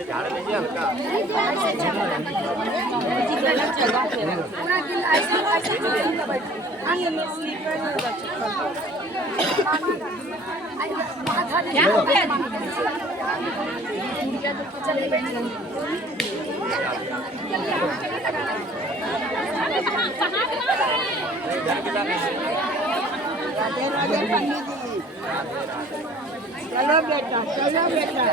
से झाड़ लीजिए हल्का। चलो बेटा, चलो बेटा।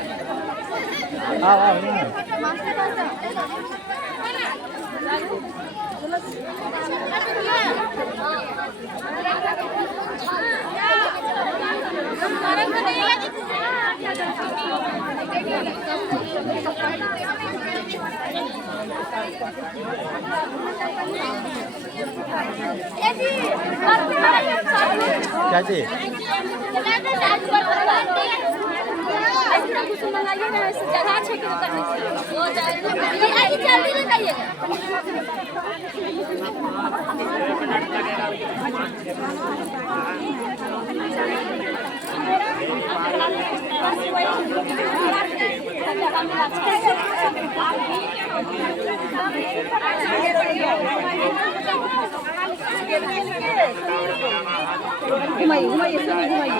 क्या जी? घुमाइए घुमाइए घुमाइए।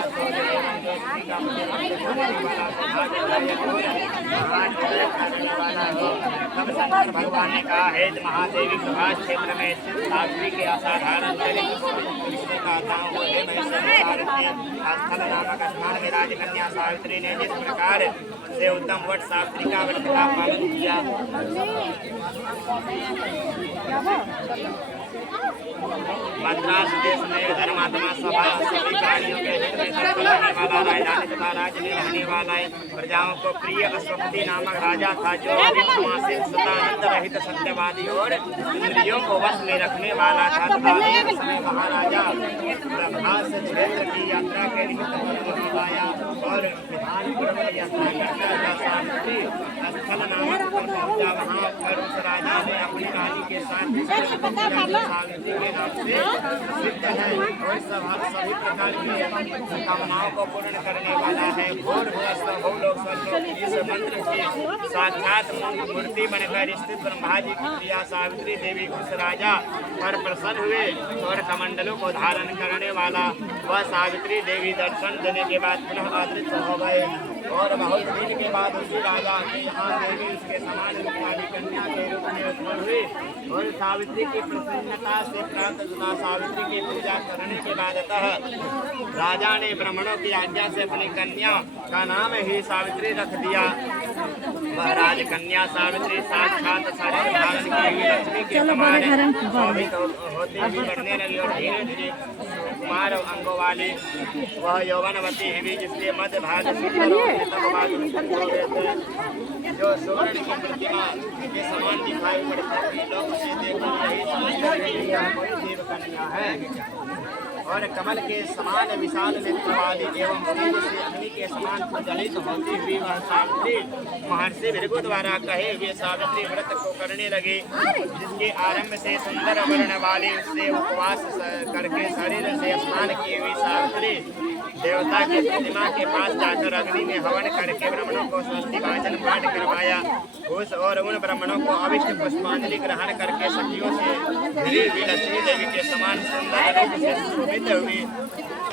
भगवान ने कहा है महादेवी प्रभास क्षेत्र में स्थित साध्वी के असाधारण स्थल नामक स्थान में राजकन्या सावित्री ने जिस प्रकार से उत्तम वट सावित्री का व्रत का पालन किया, मद्रास देश में धर्मात्मा सभा सभी प्राणियों के हित में रहने वाला राजधानी तथा राज्य में रहने वाला प्रजाओं को प्रिय अश्वपति नामक राजा था, जो समासित सदानंद रहित सत्यवादी और इंद्रियों को वश में रखने वाला था। तथा एक समय महाराजा प्रभास क्षेत्र की यात्रा के निमित्त वहाँ आया और विधानपुर में यात्रा करता सावित्री स्थल नामक पर पहुंचा। वहाँ पर उस राजा ने अपनी रानी के साथ सावित्री के नाम से सिद्ध है और सभी प्रकार की कामनाओं को पूर्ण करने वाला है। घोर इस मंत्र की साक्षात मूर्ति बनकर स्थित ब्रह्मा जी की प्रिया सावित्री देवी उस राजा पर प्रसन्न हुए और कमंडलों को धारण करने वाला वह सावित्री देवी दर्शन देने के बाद पुनः अदृश्य हो गए और बहुत दिन के बाद उसी राजा के यहाँ देवी उसके समान रूप वाली कन्या के रूप में उत्पन्न हुई और सावित्री की प्रसन्नता से प्राप्त तथा सावित्री की पूजा करने के बाद राजा ने ब्राह्मणों की आज्ञा से अपनी कन्या का नाम ही सावित्री रख दिया। वह राजकन्या सावित्री साक्षात शरीर धारण की हुई लक्ष्मी के समान शोभित होती हुई बढ़ने लगी और धीरे धीरे कुमार अंगों वाली वह यौवनवती हुई, जिसके मध्य भाग जो सुवर्ण की प्रतिमा के समान दिखाई पड़ती थी। लोग उसे देखकर यही समझते थे कि यह कोई देव कन्या है और कमल के समान विशाल नेत्र वाली एवं तेज से अग्नि के समान प्रज्वलित होती हुई वह सावित्री महर्षि भृगु द्वारा कहे हुए सावित्री व्रत को करने लगे, जिसके आरंभ से सुंदर वर्ण वाली उससे उपवास करके शरीर से स्नान की हुई सावित्री देवता की प्रतिमा के पास जाकर अग्नि में हवन करके ब्राह्मणों को स्वस्ति वाचन पाठ करवाया। उस और उन ब्राह्मणों को अविष्ट पुष्पांजलि ग्रहण करके सखियों से घिरी हुई लक्ष्मी देवी के समान सुंदर रूप से शोभित हुई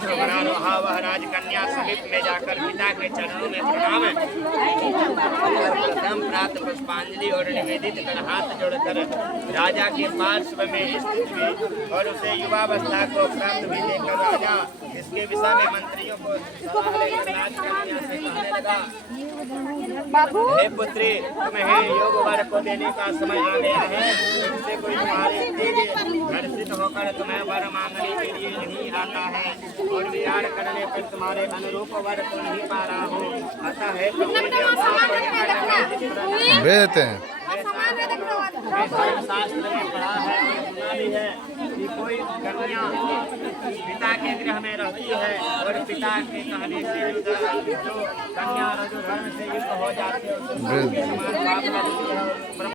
वह राजकन्या समीप में जाकर पिता के चरणों में प्रणाम प्राप्त पुष्पांजलि और निवेदित कर हाथ जोड़कर राजा के पार्श्व में स्थित हुई और उसे युवावस्था को प्राप्त हुई देखकर राजा इसके विषय में मंत्रियों को सलाह लेकर राजकन्या से कहने लगा, हे पुत्री, तुम्हें योग वर को देने का समय आ गया है। इससे कोई तुम्हारे तेज घर्षित होकर तुम्हें वर मांगने के लिए नहीं आता है और विचार करने पर तुम्हारे अनुरूप वर को नहीं पा रहा हूँ। अतः है शास्त्र में पढ़ा है, सुना भी है कि कोई कन्या पिता के गृह में रहती है और पिता के कहने से जो कन्या रजो धर्म से युक्त हो जाती है